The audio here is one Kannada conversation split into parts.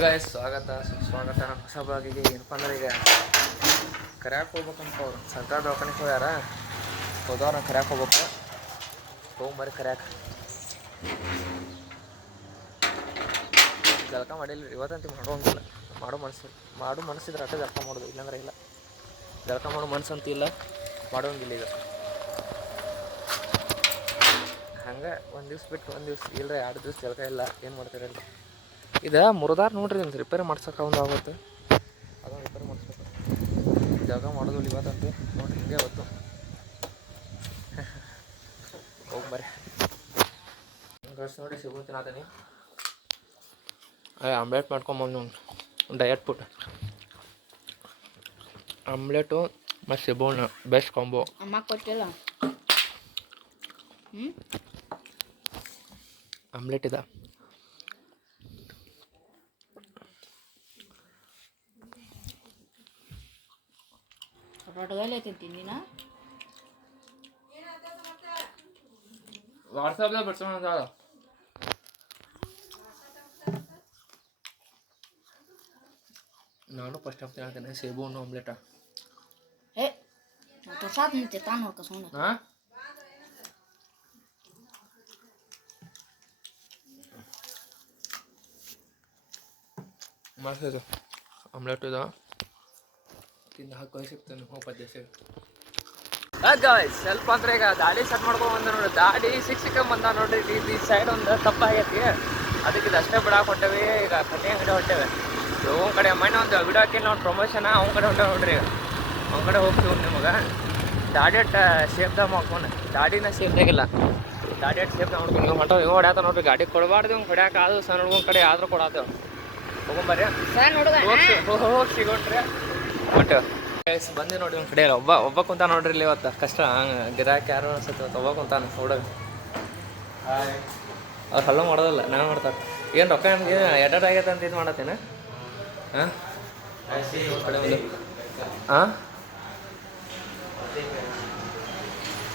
ಗಾಯ್ಸ್ ಸ್ವಾಗತ ಸುಸ್ವಾಗತ ನಮ್ಮ ಹೊಸ ಬ್ಲಾಗಿಗೆ. ಏನಪ್ಪ ಅಂದ್ರೆ ಈಗ ಕರ್ಯಾಕೆ ಹೋಗ್ಬೇಕಂತ ಅವ್ರು ಸರ್ಕಾರ ದವಾಖಾನೆಗೆ ಹೋಗ್ಯಾರ. ಹೋದವ್ರ ಕರ್ಯಾಕೆ ಹೋಗ್ಬೇಕು. ತೊಗೊಂಬರ್ರಿ ಕರ್ಯಾಕೆ. ಜಳಕ ಮಾಡಿಲ್ಲ ಇವತ್ತಂತೂ ಮಾಡೋಂಗಿಲ್ಲ. ಮಾಡೋ ಮನಸ್ಸಿದ್ರೆ ಅಷ್ಟೇ ಜಳಕ ಮಾಡೋದು, ಇಲ್ಲಾಂದ್ರೆ ಇಲ್ಲ. ಜಳಕ ಮಾಡೋ ಮನಸ್ಸಂತೂ ಇಲ್ಲ, ಮಾಡೋಂಗಿಲ್ಲ ಈಗ. ಹಂಗೆ ಒಂದು ದಿವ್ಸ ಬಿಟ್ಟು ಒಂದು ದಿವ್ಸ ಇಲ್ಲರೆ 2 ದಿವ್ಸ ಜಳಕ ಇಲ್ಲ. ಏನು ಮಾಡ್ತಾರಲ್ಲ ಇದು ಮುರಿದಾರ ನೋಡ್ರಿ, ಒಂದು ರಿಪೇರಿ ಮಾಡ್ಸೋಕೆ ಒಂದು ಆಗುತ್ತೆ. ಅದೊಂದು ರಿಪೇರಿ ಮಾಡಿಸ್ಬೇಕು. ಜಳಕ ಮಾಡೋದಿಲ್ಲ ಇವತ್ತಂತೂ ನೋಡ್ರಿ, ಹಿಂಗೆ ಹೊತ್ತು ಹೋಗಿ ಬರ್ರಿ. ನೋಡಿ ಸಿಗು ತಿನ್ನತೀನಿ. ಆಮ್ಲೆಟ್ ಮಾಡ್ಕೊಂಬಂದು ಡಯಟ್ ಫುಡ್ ಆಮ್ಲೆಟು ಮತ್ತು ಸಿಬೋಣ ಬೆಸ್ಟ್ ಕಾಂಬೋ. ಅಮ್ಮ ಕೊಟ್ಟಿಲ್ಲ. ಆಮ್ಲೆಟ್ ಇದೆ. ರೊಟ್ಟಗಲ್ಲೇ ತಿಂತೀನಿ ನಾ. ವಾಟ್ಸಪ್ದಾಗ ಬಿಡ್ಸೋಣ. ನಾನು ಫಸ್ಟ್ ಟೈಮ್ ತಿನ್ನತ್ತೇನೆ ಸೇಬುಣ್ಣು ಆಮ್ಲೆಟ. ತೋರ್ಸಾದ ನಿಂತೆ ತಾನು ನೋಡ್ಕ ಸುಮ್ಮನೆ. ಹಾಂ ಮಸ್ತಿದೆ ಆಮ್ಲೆಟ್ ಇದು. ತಿಂದು ಹಾಕಿ ಸಿಗ್ತಾನೆ ಹೋಗ್ಪದ್ದೆ ಸೇರಿ. ಗಾಯ್ಸ್ ಸ್ವಲ್ಪ ಅಂದ್ರೆ ಈಗ ದಾಡಿ ಸೆಟ್ ಮಾಡ್ಕೊಂಡು ಬಂದ ನೋಡ್ರಿ. ದಾಡಿ ಸಿಕ್ಕ ಬಂದ ನೋಡ್ರಿ. ಈ ಸೈಡ್ ಒಂದು ತಪ್ಪಾಗೈತಿ, ಅದಕ್ಕೆ ಇದು ಅಷ್ಟೇ ಬಿಡಾಕ್ ಹೊಂಟೇವಿ. ಈಗ ಕನ್ಯಾ ಕಡೆ ಹೊಂಟೇವೆ. ಅವ್ನ ಕಡೆ ಮನೆ ಒಂದು ವಿಡಿಯೋ ಹಾಕಿಲ್ಲ ನೋಡಿ ಪ್ರಮೋಷನ್, ಅವ್ನ ಕಡೆ ಹೊಂಟೇವೆ ನೋಡ್ರಿ. ಈಗ ಅವ್ನ ಕಡೆ ಹೋಗ್ತೀವಿ ನಿಮಗೆ. ದಾಡಿ ಸೇಫ್ದಾಗ ಮಾಡ್ಕೊಂಡು, ದಾಡಿನ ಸೇಫ್ದಾಗಿಲ್ಲ, ದಾಡಿ ಸೇಫ್ದಾಗ ನೋಡ್ಕೊಂಡು ಇವ್ ಹೊಂಟವು. ಇವ್ ಹೊಡ್ಯಾತ ನೋಡ್ರಿ. ಗಾಡಿ ಕೊಡಬಾರ್ದು ಇವ್ ಹೊಡ್ಯಾಕ ಅದು ಸಣ್ಣ ಹುಡ್ಗನ ಕಡೆ ಆದ್ರೂ ಕೊಡಾತೇವೆ. ಹೋಗ್ಬರ್ರಿ ಹೋಗಿ ಸಿಗೋಣ್ರಿ. ಬಟ್ ಬಂದು ನೋಡಿ ಒಂದು ಕಡೆ ಒಬ್ಬ ಕುಂತ ನೋಡ್ರಿ ಇಲ್ಲಿ ಇವತ್ತು. ಕಷ್ಟ ಗಿರಾಕಿ ಯಾರು ಅನ್ಸುತ್ತೆ ಇವತ್ತು ಒಬ್ಬ ಕುಂತಾನೆ ಹುಡುಗ. ಅವ್ರು ಹಲ್ಲು ಮಾಡೋದಿಲ್ಲ, ನಾನು ಮಾಡ್ತಾರೆ. ಏನು ರೊಕ್ಕ ನಮಗೆ ಎಡಟ್ ಆಗೈತೆ ಅಂತ ಇದು ಮಾಡತ್ತೇನೆ. ಹಾಂ ಹಾಂ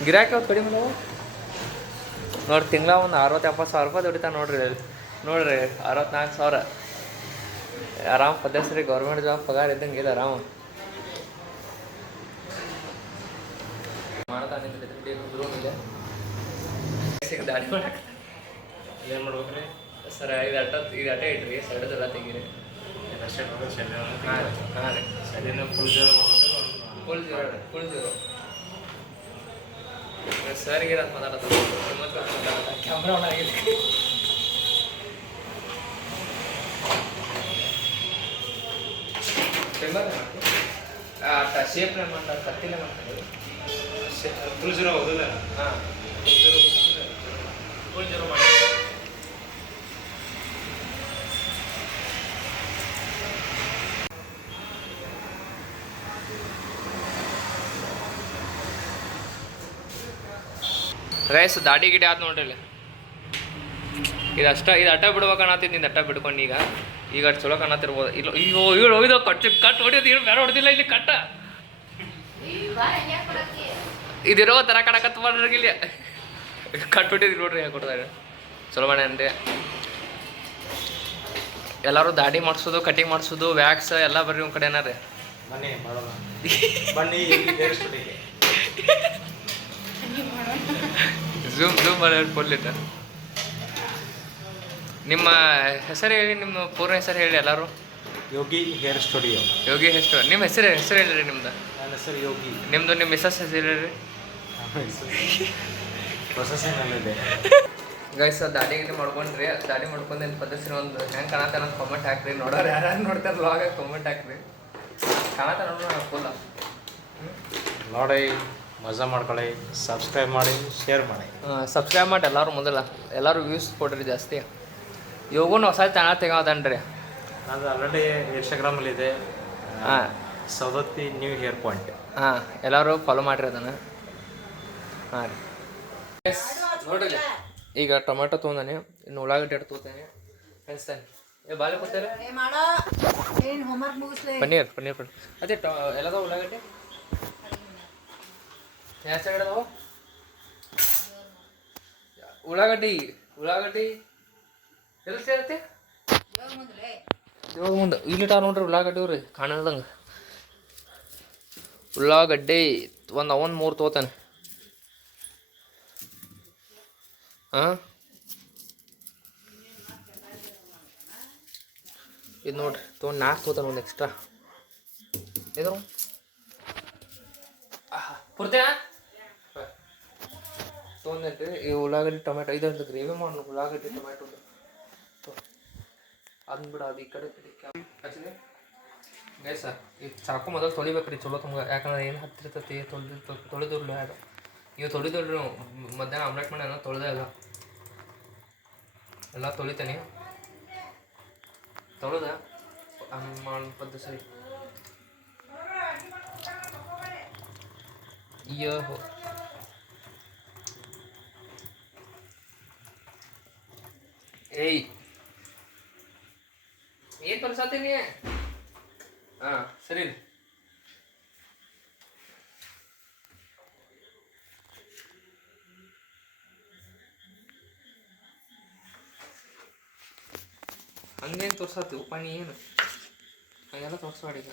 ಗಿರಾಕಿ ಅವತ್ತು ಕಡಿಮೆ ನೋಡಿ. ತಿಂಗಳ ಒಂದು 60-70 ಸಾವಿರ ರೂಪಾಯಿ ದುಡಿತಾನೆ ನೋಡ್ರಿ. 64,000 ಆರಾಮ್ ಪದ್ಧತಿ. ಗೌರ್ಮೆಂಟ್ ಜಾಬ್ ಪಗಾರ ಇದ್ದಂಗೆ ಇದೆ ಆರಾಮ ಮಾಡ್ತಾನೆ. ದಾಡಿ ಮಾಡಕ್ಕೆ ಏನು ಮಾಡ್ಬೇಕ್ರಿ ಸರ್? ಇದು ಅಟ್ಟ ಇಟ್ರಿ, ಸೈಡದೆಲ್ಲ ತೆಗೀರಿ. ಹಾಂ ರೀ ಫುಲ್ ಜೀರೋ ಸರ್ಗೆ ಇರೋದು ಮಾತಾಡೋದು. ಕ್ಯಾಮ್ರಾ ಆನ್ ಆಗಿದೆ. ಶೇಪ್ನೇ ಮಾಡ್ತಾರೆ, ಕತ್ತಿನೇ ಮಾಡ್ತಾರೆ. ಫುಲ್ ಜೀರೋ ಹೋಗೋದಿಲ್ಲ. ಹಾಂ ಫುಲ್ ಜೀರೋ ಮಾಡಿ. ರೈಸ್ ದಾಡಿ ಗಿಡಿ ಆಯ್ತು ನೋಡ್ರಿ ಇಲ್ಲಿ. ಇದು ಅಟ್ಟ ಬಿಡ್ಬೇಕನ್ನತ್ತಿದ್ದು. ನಿಂದು ಅಟ್ಟ ಬಿಡ್ಕೊಂಡು ಈಗ ಚಲೋ ಕಾಣತ್ತಿರ್ಬೋದು. ಇಲ್ಲ ಹೋಗಿದ್ದು ಕಟ್ ಹೊಡಿಯೋದು. ಏನು ಬೇರೆ ಹೊಡೆದಿಲ್ಲ ಇಲ್ಲಿ ಕಟ್ಟ. ಇದಿರೋ ಥರ ಕಡಕತ್ ಮಾಡ್ರಿ ಇಲ್ಲಿ. ಕಟ್ ಹೊಡಿಯೋದು ನೋಡ್ರಿ ಹೇಗೆ ಕೊಡ್ತಾರೆ. ಚಲೋ ಮಾಡೇನ್ರಿ. ಎಲ್ಲರೂ ದಾಡಿ ಮಾಡಿಸೋದು, ಕಟಿಂಗ್ ಮಾಡಿಸೋದು, ವ್ಯಾಕ್ಸ್ ಎಲ್ಲ ಬರ್ರಿ ಒಂದು ಕಡೆ ಏನಾರ ಝೂಮ್ ಮಾಡಿ ಕೊಡ್ಲಿಟ್ಟ. ನಿಮ್ಮ ಹೆಸರು ಹೇಳಿ, ನಿಮ್ಮ ಪೂರ್ಣ ಹೆಸರು ಹೇಳಿ ಎಲ್ಲರೂ. Yogi hair studio. Yogi hair studio. ನಿಮ್ಮ ಹೆಸರು ಹೇಳಿರಿ ನಿಮ್ದು. ನನ್ನ ಹೆಸರು ಯೋಗಿ. ನಿಮ್ಮದು ನಿಮ್ಮ ಮಿಸಸ್ ಹೆಸರು ಹೇಳಿರಿ. ಪ್ರೊಸೆಸಿಂಗಲ್ಲಿದೆ ಗೈಸ್. ದಾಡಿ ಗಿಡಿ ಮಾಡ್ಕೊಂಡ್ರಿ. ದಾಡಿ ಮಾಡ್ಕೊಂಡು ಏನು ಪದ್ಧತಿ ಒಂದು ಹೆಂಗೆ ಕಾಣತ್ತ ಅನ್ನೋದು ಕಾಮೆಂಟ್ ಹಾಕ್ರಿ. ನೋಡೋರು ಯಾರು ನೋಡ್ತಾರೆ ಲಾಗ ಕಾಮೆಂಟ್ ಹಾಕ್ರಿ. ಕಾಣತ್ತ ನೋಡೋಣ ಫುಲ್ಲ ನೋಡಿ, ಮಜಾ ಮಾಡ್ಕೊಳ್ಳಿ. ಸಬ್ಸ್ಕ್ರೈಬ್ ಮಾಡಿ, ಶೇರ್ ಮಾಡಿ. ಸಬ್ಸ್ಕ್ರೈಬ್ ಮಾಡಿ ಎಲ್ಲರೂ. ಮೊದಲ ಎಲ್ಲರೂ ವ್ಯೂಸ್ ಕೊಡ್ರಿ ಜಾಸ್ತಿ. ಯೋಗನು ಹೊಸ ಚಾನಲ್ ತೆಗೋದನ್ರಿ. ಅದು ಆಲ್ರೆಡಿ ಇನ್ಸ್ಟಾಗ್ರಾಮಲ್ಲಿದೆ. ಹಾಂ, ಸವದತ್ತಿ ನ್ಯೂ ಹೇರ್ ಪಾಯಿಂಟ್. ಹಾಂ, ಎಲ್ಲರೂ ಫಾಲೋ ಮಾಡಿರಿ ಅದನ್ನು. ಹಾಂ ರೀ ನೋಡ್ರಿ. ಈಗ ಟೊಮೆಟೊ ತೊಗೊಂಡಾನೆ, ಇನ್ನು ಉಳ್ಳಾಗಡ್ಡಿ ಎಟ್ಟು ತೊಗೋತಾನೆ, ಹಂಚ್ತಾನೆ. ಬಾಳೆ ಕೊಡ್ತಾರೆ ಪನ್ನೀರ್ ಅದೇ ಎಲ್ಲದ ಉಳ್ಳಾಗಡ್ಡಿ ಯಾವ ಸೈಡ್ ಅದಾವ ಉಳ್ಳಾಗಡ್ಡಿ ಎಲ್ಲಿ ಸೇರುತ್ತೆ? ದೇವ್ರ ಮುಂದೆ ಇಲ್ಲಿಟ್ಟ ನೋಡ್ರಿ ಉಳ್ಳಾಗಡ್ಡಿ ರೀ ಕಾಣಲ್ದಂಗೆ ಉಳ್ಳಾಗಡ್ಡೆ ಒಂದು 3 ತೊಗೋತಾನೆ ಹಾಂ ಇದು ನೋಡ್ರಿ ತೊಗೊಂಡು 4 ತೊಗೋತಾನೆ ಒಂದು ಎಕ್ಸ್ಟ್ರಾ ಇದು ಪೂರ್ತಿಯಾ ತೊಗೊಂಡೇನ್ರಿ ಈ ಉಳ್ಳಾಗಡ್ಡಿ ಟೊಮೆಟೊ ಇದೊಂದು ಗ್ರೇವಿ ಮಾಡೋಣ ಉಳ್ಳಾಗಡ್ಡಿ ಟೊಮೆಟೊ ಅದನ್ನ ಬಿಡ ಅದು ಈ ಕಡೆ ಹಚ್ಚಿದೆ ಗೈ ಸರ್ ಈಗ ಚಾಕು ಮೊದಲು ತೊಳಿಬೇಕ್ರಿ ಚಲೋ ತುಂಬ ಯಾಕಂದ್ರೆ ಏನು ಹತ್ತಿರ್ತೈತಿ ತೊಳೆದಿರ್ಲಿ ಅದು ನೀವು ತೊಳೆದಿಲ್ರಿ ಮಧ್ಯಾಹ್ನ ಆಮ್ಲೆಟ್ ಮಾಡಿ ತೊಳೆದೇ ಇಲ್ಲ ಎಲ್ಲ ತೊಳಿತೇನೆ ತೊಳೆದ ಮಾಡೋ ಪದ್ಧತಿ ಸರಿ ಅಯ್ಯೋ ಏಯ್ ಏನು ತೋರಿಸತ್ತೀನಿ ಹಾಂ ಸರಿ ಹಂಗೇನು ತೋರ್ಸತ್ತಿ ಉಪಾನಿ ಏನು ಹಂಗೆಲ್ಲ ತೋರಿಸ್ಬೇಡಿ ಈಗ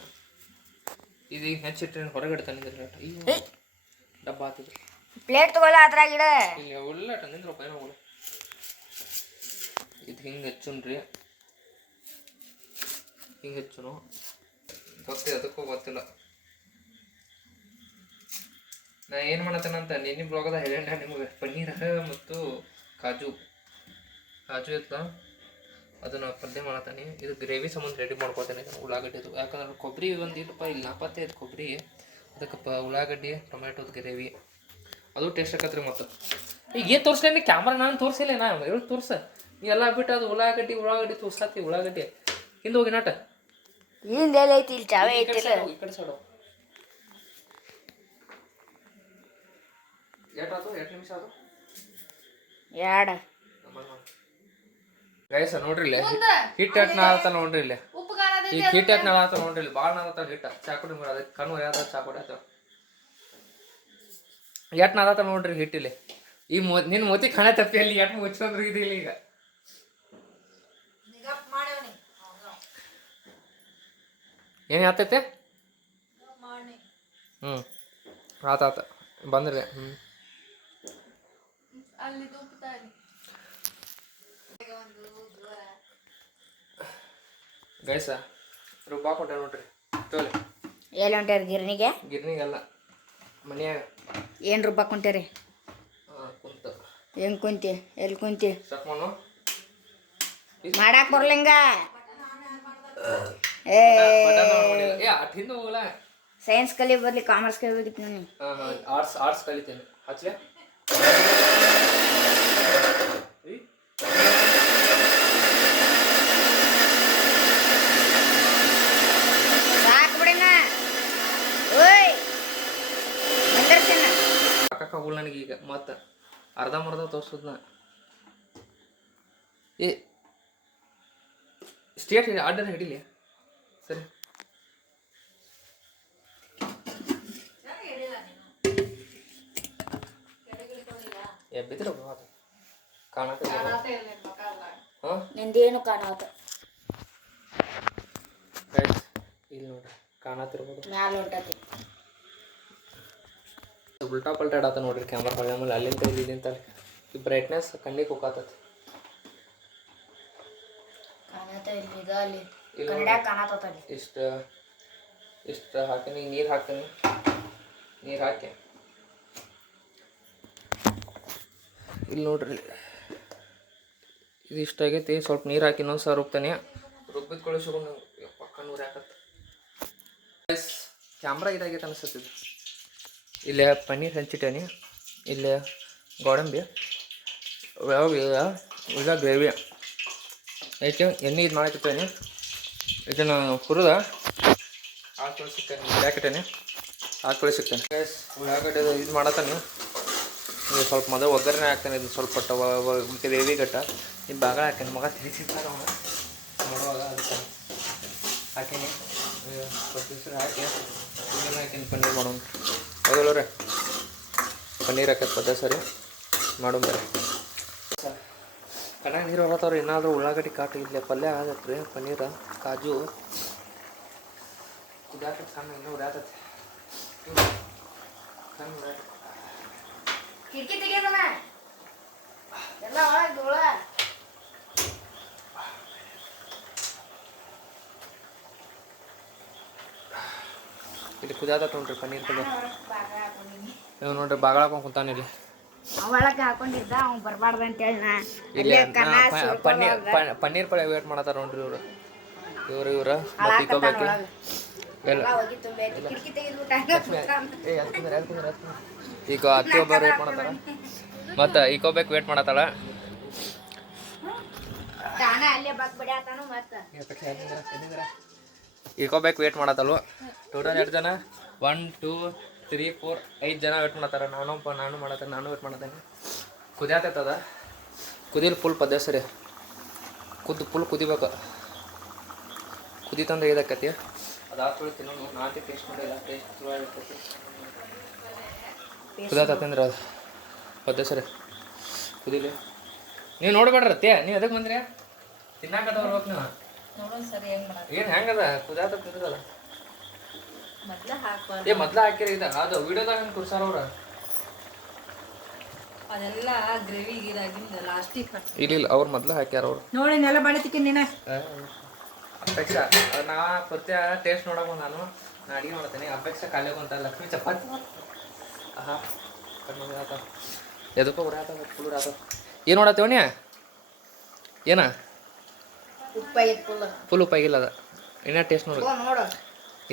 ಇದೀಗ ಹೆಚ್ಚಿಟ್ರೆ ಹೊರಗಡೆ ತಂದಿದ್ರಿ ಅಯ್ಯೋ ಡಬ್ಬ ಆತಿದ್ರಿ ಪ್ಲೇಟ್ ತಗೊಲ್ಲ ಅದ್ರಾಗ ಇಡ ಇಲ್ಲಿ ಒಳ್ಳೆ ತಂದಿದ್ರು ರೂಪಾಯಿ ಹೋಗಲ್ಲ ಇದು ಹಿಂಗೆ ಹೆಚ್ಚುನ್ರಿ ಹಿಂಗೆ ಹೆಚ್ಚುನು ಗೊತ್ತಿಲ್ಲ ಅದಕ್ಕೂ ಗೊತ್ತಿಲ್ಲ ನಾ ಏನು ಮಾಡತ್ತೇನಂತ ನಿನ್ನೆ ಬ್ಲಾಗದ ಹೇಳ ನಿಮಗೆ ಪನ್ನೀರ್ ಮತ್ತು ಕಾಜು ಇತ್ತ ಅದನ್ನು ಪಲ್ಯ ಮಾಡತ್ತಾನೆ ಇದು ಗ್ರೇವಿ ಸಂಬಂಧ ರೆಡಿ ಮಾಡ್ಕೊತಾನೆ ಉಳ್ಳಾಗಡ್ಡಿದು ಯಾಕಂದ್ರೆ ಕೊಬ್ಬರಿ ಒಂದು ಇಲ್ಲಪ್ಪ ಇಲ್ಲಿ 45 ಕೊಬ್ಬರಿ ಅದಕ್ಕೆ ಉಳ್ಳಾಗಡ್ಡಿ ಟೊಮೆಟೊದು ಗ್ರೇವಿ ಅದು ಟೇಸ್ಟ್ ಆಕತ್ರಿ ಮತ್ತು ಈಗ ಏನು ತೋರಿಸ್ಲೇನಿ ಕ್ಯಾಮ್ರಾ ನಾನು ತೋರಿಸಿಲ್ಲ ನಾನು ಹೇಳಿ ತೋರ್ಸ ನೀ ಎಲ್ಲ ಬಿಟ್ಟು ಅದು ಉಳ್ಳಾಗಡ್ಡಿ ತೋರ್ಸಾತಿ ಉಳ್ಳಾಗಡ್ಡಿ ಹಿಂದೆ ಹೋಗಿ ನಾಟ ಹಿಂದೆಲ್ಲ ಐತಿ ಇಲ್ಲಿ ಚಾವೆ ಐತಿಲ್ಲ ಈ ಕಡೆ ಸೈಡು ಎಷ್ಟು ನಿಮಿಷ ಅದು ಯಾಡ ಗೈಸ ನೋಡ್ರಿ ಇಲ್ಲಿ ಹಿಟ್ಟು ಯಾಕೆ ನಾಳತ್ತ ನೋಡ್ರಿ ಇಲ್ಲಿ ಈಗ ಹಿಟ್ಟು ಯಾಕೆ ನಾಳತ್ತ ನೋಡ್ರಿ ಇಲ್ಲಿ ಭಾಳ ನಾಳತ್ತ ಹಿಟ್ಟು ಚಾಕುಡಿ ಮಾಡಿ ಅದಕ್ಕೆ ಕಣ್ಣು ಯಾವ್ದು ಚಾಕುಡಿ ಆಯ್ತು ಎಟ್ ನಾಳತ್ತ ನೋಡ್ರಿ ಹಿಟ್ಟಿಲ್ಲಿ ಈ ನಿನ್ನ ಮೋತಿ ಕಣ ತಪ್ಪಿ ಅಲ್ಲಿ ಎಟ್ ಮುಚ್ಚಂದ್ರೆ ಇದಿಲ್ಲ ಈಗ ಏನು ಆತೈತೆ ಹ್ಞೂ ಆತ ಬಂದ್ರಿ ಗೈಸ ರುಬ್ಬಾ ಕೊಟ್ಟೆ ನೋಡ್ರಿ ತೋಲೆ ಎಲ್ಲಿ ಹೊಂಟ್ಯಾರ ಗಿರ್ನಿಗೆಲ್ಲ ಮನ್ಯಾಗ ಏನು ರೂಪಾಯಿ ಕುಂತೀರಿ ಕುಂತ ಹೆಂಗೆ ಕುಂತಿ ಎಲ್ಲಿ ಕುಂತಿ ಸಕ್ಮನು ಮಾಡಾಕ್ ಬರ್ಲಿಂಗ ಹಿಂದೆ ಹೋಗಲ್ಲ ಸೈನ್ಸ್ ಕಲಿ ಬರ್ಲಿ ಕಾಮರ್ಸ್ ಕಲಿಬೇಕಿತ್ತು ನಾನು ಆರ್ಟ್ಸ್ ಕಲಿತೇನೆ ಹಚ್ಲೆ ಸಾಕು ಬಿಡಣ್ಣ ಓಯ್ ಮಂದರ್ಸಣ್ಣ ಸಾಕಾಗಲ್ಲ ನನಗೀಗ ಮತ್ತೆ ಅರ್ಧಂಬರ್ಧ ತೋರ್ಸೋದ್ನ ಏ ಸ್ಟೇಟ್ ಆರ್ಡರ್ ಹಿಡಿಲಿ ಸರಿ ಬಿದ್ದಿರ ಕಾಣತ್ತೆ ಹಾಂ ನಿಂದೇನು ಕಾಣಾತ ಇಲ್ಲಿ ನೋಡ್ರಿ ಕಾಣತ್ತಿರ್ಬೋದು ಮ್ಯಾಲ ಹೊಂಟತಿ ಉಲ್ಟಾ ಪಲ್ಟಾ ಆಡತ್ತ ನೋಡ್ರಿ ಕ್ಯಾಮ್ರಾ ಹೊಳೆ ಮೇಲೆ ಅಲ್ಲಿಂದ ಇಲ್ಲಿಂದ ಈ ಬ್ರೈಟ್ನೆಸ್ ಕಣ್ಣಿಗೆ ಹೋಗತ್ತತಿ ಕಾಣಾತ ಇಲ್ಲಿ ಅಲ್ಲಿ ಕನ್ನಡ ಕಾಣಾತಲ್ಲಿ ಇಷ್ಟು ಹಾಕಿನಿ ನೀರು ಹಾಕ್ತೀನಿ ನೀರು ಹಾಕಿ ಇಲ್ಲಿ ನೋಡ್ರಿ ಇದು ಇಷ್ಟ ಆಗೈತಿ ಸ್ವಲ್ಪ ನೀರು ಹಾಕಿ ಇನ್ನೊಂದು ಸಹ ರುಬ್ತಾನೆ ರುಬ್ಬಿದ ಕಳಿಸ್ಕೊಂಡು ಪಕ್ಕ ನೂರು ಹಾಕತ್ತೆ ಕ್ಯಾಮ್ರಾ ಇದಾಗೈತೆ ಅನಿಸುತ್ತಿದ್ದು ಇಲ್ಲಿ ಪನ್ನೀರ್ ಹಂಚಿಟ್ಟೇನಿ ಇಲ್ಲಿ ಗೋಡಂಬಿ ಈಗ ಗ್ರೇವಿ ಐತೆ ಎಣ್ಣೆ ಇದು ಮಾಡಾಕಿಟ್ಟೇನಿ ಇದನ್ನು ಹುರಿದ ಹಾಕಿ ಹಾಕಿಟ್ಟೇನೆ ಹಾಕಿ ಗ್ಯಾಸ್ ಉಳ್ಳಾಗಡ್ಡೆ ಇದು ಮಾಡತ್ತಾನೆ ಇದು ಸ್ವಲ್ಪ ಮೊದಲು ಒಗ್ಗರಣೆ ಹಾಕ್ತಾನೆ ಇದು ಸ್ವಲ್ಪ ಗ್ರೇವಿ ಗಟ್ಟ ಇದು ಬಾಗ ಹಾಕ್ತಾನೆ ಮಗ ತಿಳಿಸಿರ್ತಾರೆ ಮಾಡುವಾಗ ಅದಕ್ಕೆ ಹಾಕೀನಿ ಸ್ವಲ್ಪ ಹೆಸರು ಹಾಕಿ ಇದನ್ನು ಹಾಕಿನಿ ಪನ್ನೀರ್ ಮಾಡೋಣ ಹೌದಲ್ಲ ಪನ್ನೀರ್ ಹಾಕಿ ಪದ ಸರಿ ಮಾಡೋಣ ಬರ್ರಿ ಕಣ್ಣಾಗ ನೀರು ಹೊರತ್ತವ್ರಿ. ಏನಾದರೂ ಉಳ್ಳಾಗಡ್ಡಿ ಕಾಟು ಇಲ್ಲೇ ಪಲ್ಯ ಆಗತ್ರಿ. ಪನ್ನೀರ ಕಾಜು ಕುದಾಕತ್ತೆ ಸಣ್ಣ ಇನ್ನೂ ಉರಿಯಾತತಿ. ಸಣ್ಣ ಉರಿಯಾತತಿ. ಕಿಟಕಿ ತೆಗಿಯೋದನ ಎಲ್ಲ ಒಳಗೆ ಧೂಳ. ಇಲ್ಲಿ ಕುದಾತತ್ ನೋಡ್ರಿ ಪನ್ನೀರ್ ಪಲ್ಯ. ನೀವು ನೋಡ್ರಿ ಬಾಗಳ ಹಾಕೊಂಡು ಕುಂತಾನ ಇಲ್ಲಿ. ಒಳಗೆ ಹಾಕೊಂಡಿದ್ದ ಅವ್ನು ಬರಬಾರ್ದು ಅಂತೇಳಿ ನಾ ಇಲ್ಲಿ ಪನ್ನೀರ್ ಪಲ್ಯ ವೇಟ್ ಮಾಡತ್ತಾರ ನೋಡ್ರಿ ಇವ್ರು. ಇವ್ರು ಮತ್ತೆ ಇಕ್ಕೋಬೇಕು ಎಲ್ಲ. ಕಿಟಕಿ ತೆಗೆದ್ಬಿಟ್ಟ. ಈಗ ಅತ್ತಿ ಒಬ್ಬರು ವೇಟ್ ಮಾಡತ್ತಾರ. ಮತ್ತು ಇಕ್ಕೋಬೇಕು ವೇಟ್ ಮಾಡತ್ತಾಳ. ತಾನ ಅಲ್ಲೇ ಬಾಕ್ ಬಿಡ್ಯಾತಾನು ಮತ್ತೆ ಇಕ್ಕೋಬೇಕು ವೇಟ್ ಮಾಡತ್ತಲ್ವ. ಟೋಟಲ್ ಎಷ್ಟು ಜನ? 1 2 3 4 5 ಜನ ವೇಟ್ ಮಾಡತ್ತಾರ. ನಾನು ಮಾಡತ್ತೇನೆ. ನಾನು ವೇಟ್ ಮಾಡತ್ತೇನೆ. ಕುದಿಯಾತೈತದ. ಕುದಿಲಿ ಫುಲ್ ಪದ್ಯ ಸರಿ. ಫುಲ್ ಕುದಿಬೇಕು. ಕುದಿತಂದ್ರೆ ಇದಕ್ಕತಿ ಅದು ಹಾಕ್ಕೊಳ್ಳಿ ತಿನ್ನೋನು. ನಾಟಿ ಟೇಸ್ಟ್ ಮಾಡಿಲ್ಲ. ಟೇಸ್ಟ್ ಚಲೋ ಆಗಿರ್ತೈತಿ. ಕುದಿಯಾತಂದ್ರೆ ಅದು ಪದ್ಯ ಸರಿ ಕುದಿಲಿ. ನೀವು ನೋಡ್ಬೇಡ್ರತ್ತೆ. ನೀವು ಅದಕ್ಕೆ ಬಂದ್ರಿ ತಿನ್ನಾಕದವ್ರು ಹೋಗಿ ನೀವು ಏನು ಹೆಂಗದ ಕುದಿಯಾತಲ್ಲ. ಮೊದ್ಲ ಹಾಕಿರಿ ಇದು ಅದು ವಿಡಿಯೋದಾಗ ಹಂಗೆ ಕುರ್ಸಾರ ಅವ್ರ ಅದೆಲ್ಲ ಗ್ರೇವಿ ಇದಾಗಿಂದ ಲಾಸ್ಟಿಗೆ ಇಲ್ಲ ಅವ್ರು ಮೊದ್ಲು ಹಾಕ್ಯಾರ ಅವ್ರು. ನೋಡಿ ನೆಲ ಬಾಳಿತಿಕ್ಕೆ ನೀನ ಅಪೇಕ್ಷಾ ನಾ ಪ್ರತ್ಯ ಟೇಸ್ಟ್ ನೋಡೋಕೆ ನಾನು ಅಡಿಗೆ ಮಾಡ್ತೇನೆ. ಅಪೇಕ್ಷಾ ಖಾಲಿ ಅಂತ ಲಕ್ಷ್ಮೀ ಚಪಾತಿ ಎದಕ್ಕೋ ಉರಾತ ಫುಲ್ ಉರಾತ. ಏನು ನೋಡತ್ತೇವಣ್ಣ? ಏನ ಫುಲ್ ಉಪ್ಪಾಗಿಲ್ಲ ಅದ. ಇನ್ನೂ ಟೇಸ್ಟ್ ನೋಡು.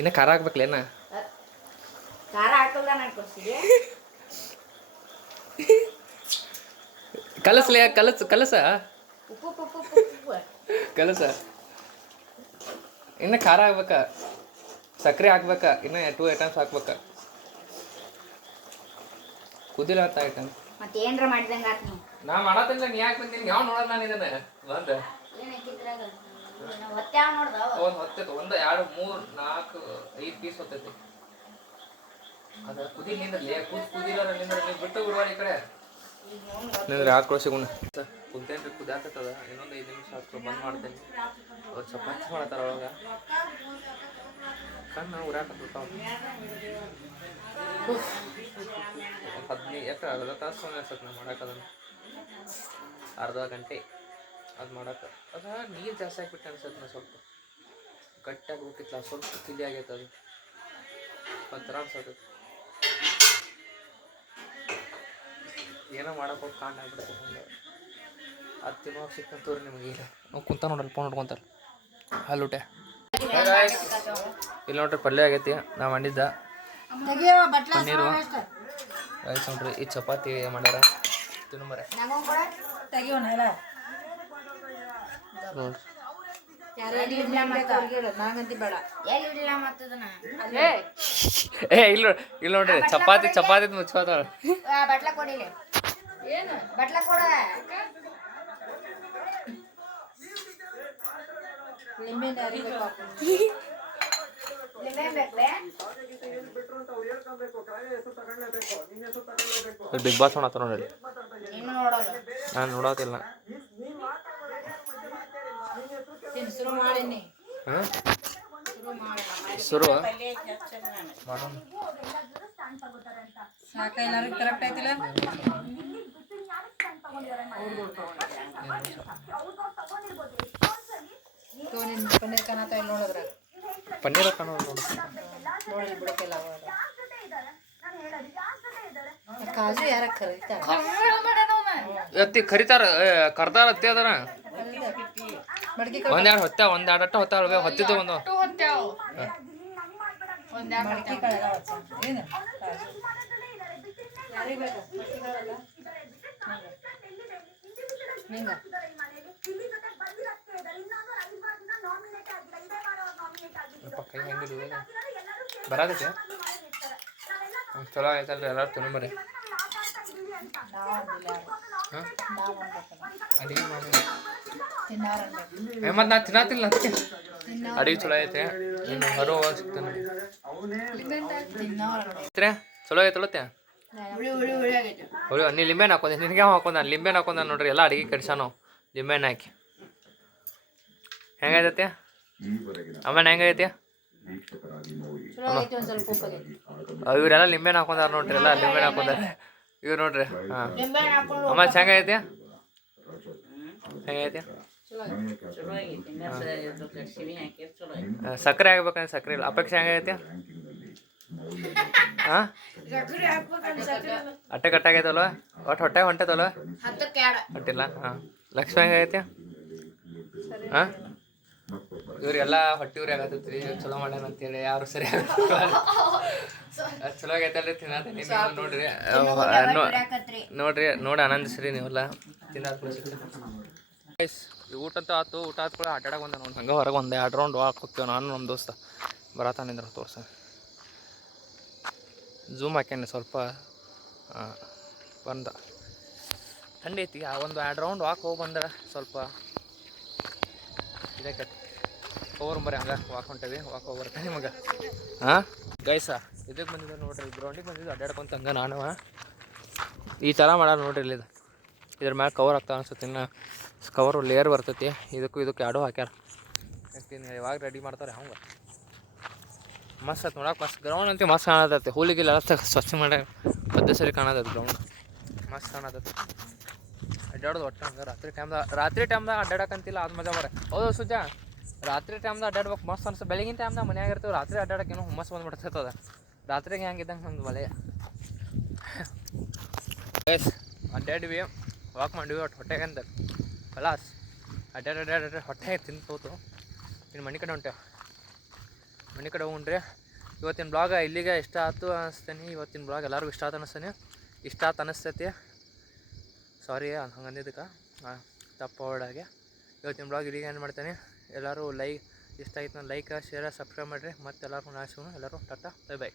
ಇನ್ನೂ ಖಾರ ಹಾಕ್ಬೇಕಲ್ಲ ಏನ? ಖಾರ ಹಾಕಲ್ದ ನಾನು ಕೊಡ್ಸಿದೆ. ಕಲಸ್ಲೇ ಕಲಸ ಉಪ್ಪು ಕಲಸ. ಇನ್ನು ಖಾರ ಹಾಕ್ಬೇಕ, ಸಕ್ಕರೆ ಹಾಕ್ಬೇಕ, ಇನ್ನು 2 ಐಟಮ್ಸ್ ಹಾಕ್ಬೇಕ. ಕುದಿಲ್ಲ ಅಂತ ಐಟಮ್ ಮತ್ತೆ ಏನ್ರ ಮಾಡಿದಂಗ ಆತ್ ನೀವು. ನಾ ಮಾಡತ್ತಿಲ್ಲ. ನೀ ಯಾಕೆ ಬಂದಿನಿ? ಯಾವ ನೋಡೋದು ನಾನು ಇದನ್ನ ಬಂದ ಏನಕ್ಕಿದ್ರಾಗ ಹೊತ್ತೆ ಯಾವ ನೋಡ್ದ ಒಂದು ಹೊತ್ತೈತೆ. 1 2 3 4 5 ಪೀಸ್ ಹೊತ್ತೈತಿ. ಅದ ಕುದಿ ನಿಂದ್ರಲಿ. ಕುದಿಲ್ಲ ನಿಂದ್ರ ಬಿಟ್ಟು ಬಿಡುವ ಈ ಕಡೆ ನಿಂದ್ರೆ ಹಾಕೊಳ್ಳೋ ಸಿಗೋಣ. ಕುದ್ದೇನ್ರಿ ಕುದಿಯಾಕತ್ತದ. ಇನ್ನೊಂದು 5 ನಿಮಿಷ ಹಾಕೋ ಬಂದ್ ಮಾಡ್ತೇನೆ. ಅವ್ರು ಚಪಾತಿ ಮಾಡತ್ತಾರ ಅವಾಗ. ಕಣ್ಣು ಉರಾಕತ್ತಾವ. 15 ಅರ್ಧ ತಾಸು ಅನ್ಸತ್ತೆ ನಾ ಮಾಡಕ್ಕದನ್ನ. ಅರ್ಧ ಗಂಟೆ ಅದು ಮಾಡಕ್ಕೆ. ಅದ ನೀರು ಜಾಸ್ತಿ ಹಾಕ್ಬಿಟ್ಟು ಅನ್ಸತ್ತೆ ನಾ. ಸ್ವಲ್ಪ ಗಟ್ಟಿಯಾಗಿ ಹೋಗಿತ್ತಲ್ಲ, ಸ್ವಲ್ಪ ತಿಳಿ ಆಗೈತೆ ಅದು. ಒಂಥರ ಅನ್ಸತ್ತೆ. ಏನೋ ಮಾಡಕ್ಕೆ ಹೋಗಿ ಕಾಂಡ ಆಗ್ಬಿಡುತ್ತೆ. ಹಂಗೆ ಅದು ತಿನ್ನೋಕೆ ಸಿಕ್ಕಂತವ್ರಿ ನಿಮಗೆ. ಇಲ್ಲ ನಾವು ಕುಂತ ನೋಡಲ್ಲ ಫೋನ್ ನೋಡ್ಕೊಂತಾರೆ. ಹಲ್ಲುಟೆ ಇಲ್ಲಿ ನೋಡ್ರಿ ಪಲ್ಯ ಆಗೈತಿ. ನಾವು ಮಾಡಿದ್ದ ಪನ್ನೀರು ರೈಸ್ ನೋಡ್ರಿ. ಈ ಚಪಾತಿ ಮಾಡ್ಯಾರ ತಿನ್ನಮರೆ ಇಲ್ಲಿ ನೋಡ್ರಿ ಚಪಾತಿ ಮುಚ್ಕೋತಾಳ. ಬಟ್ಲ ಕೊಡಿಲ್ಲ ಬಟ್ಲ ಕೊಡ. ಬಿಗ್ ಬಾಸ್ ನೋಡತ್ತ ನೋಡಿ. ನಾನು ನೋಡೋತಿಲ್ಲ. ಶುರು ಮಾಡೋಣ. ಕರೆಕ್ಟ್ ಆಯ್ತಿಲ್ಲ. ಪನ್ನೀರ್ ಕಾಣೋದು ನೋಡಿ. ಕಾಜು ಯಾರ ಕರೀತಾರ? ಅತ್ತಿ ಕರಿತಾರ. ಕರ್ದಾರ ಅತ್ತಿ ಅದರ. ಒಂದೆರಡು ಹೊತ್ತೆ ಹೊತ್ತಾಳ್ವೆ. ಹೊತ್ತಿದ್ದು ಒಂದು ಕೈ ಹೆಂಗಿಲ್ಲ ಬರಾಗತ್ತೆ. ಚಲೋ ಆಯ್ತಲ್ರಿ. ಎಲ್ಲರೂ ತಿನ್ನಬರ್ರಿ. ಅಡಿಗೆ ಮಾಡಿ ಮತ್ತು ನಾ ತಿನ್ನತ್ತಿಲ್ಲ. ಅಡಿಗೆ ಚಲೋ ಐತೆ. ಇನ್ನು ಹೊರ ಸಿಗ್ತಾನೆ ಚಲೋ ಐತಲತ್ತೆ. ಹುಳಿ ನೀ ಲಿಂಬೆನ ಹಾಕೊಂಡೆ. ನಿನಗೆ ಹಾಕೊಂಡ ಲಿಂಬೆನ ಹಾಕೊಂಡ ನೋಡ್ರಿ. ಎಲ್ಲ ಅಡಿಗೆ ಕಡ್ಸಾನು ಲಿಂಬೆಹಣ್ಣು ಹಾಕಿ ಹೆಂಗೈತೆ ಆಮೇಲೆ ಹೆಂಗೈತಿ ಚಲೋ ಆಗೈತಿ ಒಂದ್ ಸ್ವಲ್ಪ ಉಪ್ಪಾಗೈತಿ ಇವರೆಲ್ಲ ಲಿಂಬೆಹಣ್ಣು ಹಾಕೊಂಡಾರ ನೋಡ್ರಿ ಎಲ್ಲ ಲಿಂಬೆಹಣ್ಣು ಹಾಕೊಂಡಾರ ಇವ್ರು ನೋಡ್ರಿ ಹಾಂ ನಿಂಬೆಹಣ್ಣು ಹಾಕೊಂಡು ಆಮೇಲೆ ಹೆಂಗೈತಿ ಹೆಂಗೈತಿ ಸಕ್ಕರೆ ಆಗ್ಬೇಕಂದ್ರೆ ಸಕ್ಕರೆ ಇಲ್ಲ ಅಪೇಕ್ಷೆ ಹೆಂಗೈತಿ ಹಾಂ ಸಕ್ಕರೆ ಹಾಕ್ಬೇಕಂತ ಸಕ್ಕರೆ ಅಟ್ಟೆ ಕಟ್ಟಾಗೈತಲ್ವ ಒಟ್ಟು ಹೊಟ್ಟೆ ಹೊಂಟೈತಲ್ವ ಹತ್ತಕ್ಕೆ ಎರಡು ಹೊಟ್ಟಿಲ್ಲ ಹಾಂ ಲಕ್ಷ್ಮಿ ಹೆಂಗೈತಿ ಹಾಂ ಇವ್ರಿಗೆಲ್ಲ ಹೊಟ್ಟೆ ಉರಿ ಆಗತ್ತೈತ್ರಿ ಚಲೋ ಮಾಡ್ಯಾನ ಅಂತೇಳಿ ಯಾರು ಸರಿ ಚಲೋ ಆಗೈತಲ್ರಿ ತಿನ್ನತೀನಿ ನೀವು ನೋಡ್ರಿ ನೋಡಿ ಆನಂದಿಸ್ರಿ ನೀವೆಲ್ಲ ಊಟ ಅಂತ ಆತು ಊಟ ಆದ ಕೂಡ ಆಟಾಡಕ್ಕೆ ಬಂದ ನೋಡಿ ಹಂಗೆ ಹೊರಗೆ ಒಂದೆ 2 ರೌಂಡ್ ವಾಕ್ ಹೋಗ್ತೇವೆ ನಾನು ನಮ್ಮ ದೋಸ್ತ ಬರತಾನಿಂದ್ರ ತೋರ್ಸ ಝೂಮ್ ಹಾಕ್ಯಾನೆ ಸ್ವಲ್ಪ ಬಂದ ಥಂಡಿ ಐತಿ ಒಂದು 2 ರೌಂಡ್ ವಾಕ್ ಹೋಗಿ ಬಂದ್ರೆ ಸ್ವಲ್ಪ ಇದಕ್ಕೆ ಹೋಗ್ರ ಬರೀ ಹಂಗೆ ವಾಕ್ ಹೊಂಟೇವಿ ವಾಕ್ ಹೋಗಿ ಬರ್ತಾನೆ ನಿಮಗೆ ಹಾಂ ಗೈಸ ಇದಕ್ಕೆ ಬಂದಿದ್ದೆ ನೋಡ್ರಿ ಗ್ರೌಂಡಿಗೆ ಬಂದಿದ್ದು ಅಡ್ಡಾಡ್ಕೊಂತ ಹಂಗೆ ನಾನು ಈ ಥರ ಮಾಡೋದು ನೋಡ್ರಿ ಇಲ್ಲಿ ಇದ್ರ ಮ್ಯಾಲೆ ಕವರ್ ಆಗ್ತಾ ಅನ್ಸುತ್ತೆ ಇನ್ನು ಕವರು ಲೇಯರ್ ಬರ್ತೈತಿ ಇದಕ್ಕೂ ಎರಡೂ ಹಾಕ್ಯಾರ ಯಾಕೆ ಯಾವಾಗ ರೆಡಿ ಮಾಡ್ತಾರೆ ಹಂಗೆ ಮಸ್ತ್ ಆಯ್ತು ನೋಡಕ್ಕೆ ಮಸ್ತ್ ಗ್ರೌಂಡ್ ಅಂತ ಮಸ್ತ್ ಕಾಣತೈತಿ ಹುಲಿಗಿಲ್ಲ ಸ್ವಚ್ಛ ಮಾಡಿ ಪದ್ಧ ಸರಿ ಕಾಣತೈತಿ ಗ್ರೌಂಡ್ ಮಸ್ತ್ ಕಾಣತೈತಿ ಅಡ್ಡಾಡೋದು ಒಟ್ಟು ಹಂಗೆ ರಾತ್ರಿ ಟೈಮ್ದಾಗ ಅಡ್ಡಾಡಕ್ಕಂತಿಲ್ಲ ಅದು ಮಜಾ ಬರ ಹೌದು ಸುಜ ರಾತ್ರಿ ಟೈಮ್ದಾಗ ಅಡ್ಡಾಡ್ಬೇಕು ಮಸ್ತ್ ಅನ್ಸುತ್ತೆ ಬೆಳಗಿನ ಟೈಮ್ದಾಗ ಮನ್ಯಾಗ ಇರ್ತೀವಿ ರಾತ್ರಿ ಅಡ್ಡಾಡಕ್ಕೆ ಏನೋ ಹುಮ್ಮಸ್ ಬಂದ್ಬಿಡ್ತೈತದ ರಾತ್ರಿಗೆ ಹೆಂಗಿದ್ದಂಗೆ ನಮ್ದು ಮಳೆ ಎಸ್ ಅಡ್ಡಾಡಿವಿ ವಾಕ್ ಮಾಡಿವಿ ಒಟ್ಟು ಹೊಟ್ಟೆಗೆ ಅಂತ ಕಲಾಸ್ ಅಡ್ಡಾಡ ಹೊಟ್ಟೆ ತಿಂತೋತು ಇನ್ನು ಮನೆ ಕಡೆ ಹೊಂಟೇವೆ ಮನೆ ಕಡೆ ಹೋಗ್ರಿ ಇವತ್ತಿನ ಬ್ಲಾಗ ಇಲ್ಲಿಗೆ ಇಷ್ಟ ಆಯ್ತು ಅನ್ನಿಸ್ತೇನೆ ಇವತ್ತಿನ ಬ್ಲಾಗ್ ಎಲ್ಲರಿಗೂ ಇಷ್ಟ ಆಯ್ತು ಅನ್ನಿಸ್ತೇನೆ ಇಷ್ಟ ಆಯ್ತು ಅನ್ನಿಸ್ತೈತಿ ಸಾರಿ ಹಂಗೆ ಅಂದಿದ್ದಕ್ಕೆ ತಪ್ಪು ಹೊರಡಾಗೆ ಇವತ್ತಿನ ಬ್ಲಾಗ್ ಇಲ್ಲಿಗೆ ಏನು ಮಾಡ್ತೇನೆ ಎಲ್ಲರೂ ಇಷ್ಟ ಆಯ್ತು ಲೈಕ್ ಶೇರ್ ಸಬ್ಸ್ಕ್ರೈಬ್ ಮಾಡಿರಿ ಮತ್ತು ಎಲ್ಲರಿಗೂ ನಾಶಿಗೂ ಎಲ್ಲರೂ ಟಾಟಾ ಬೈ ಬೈ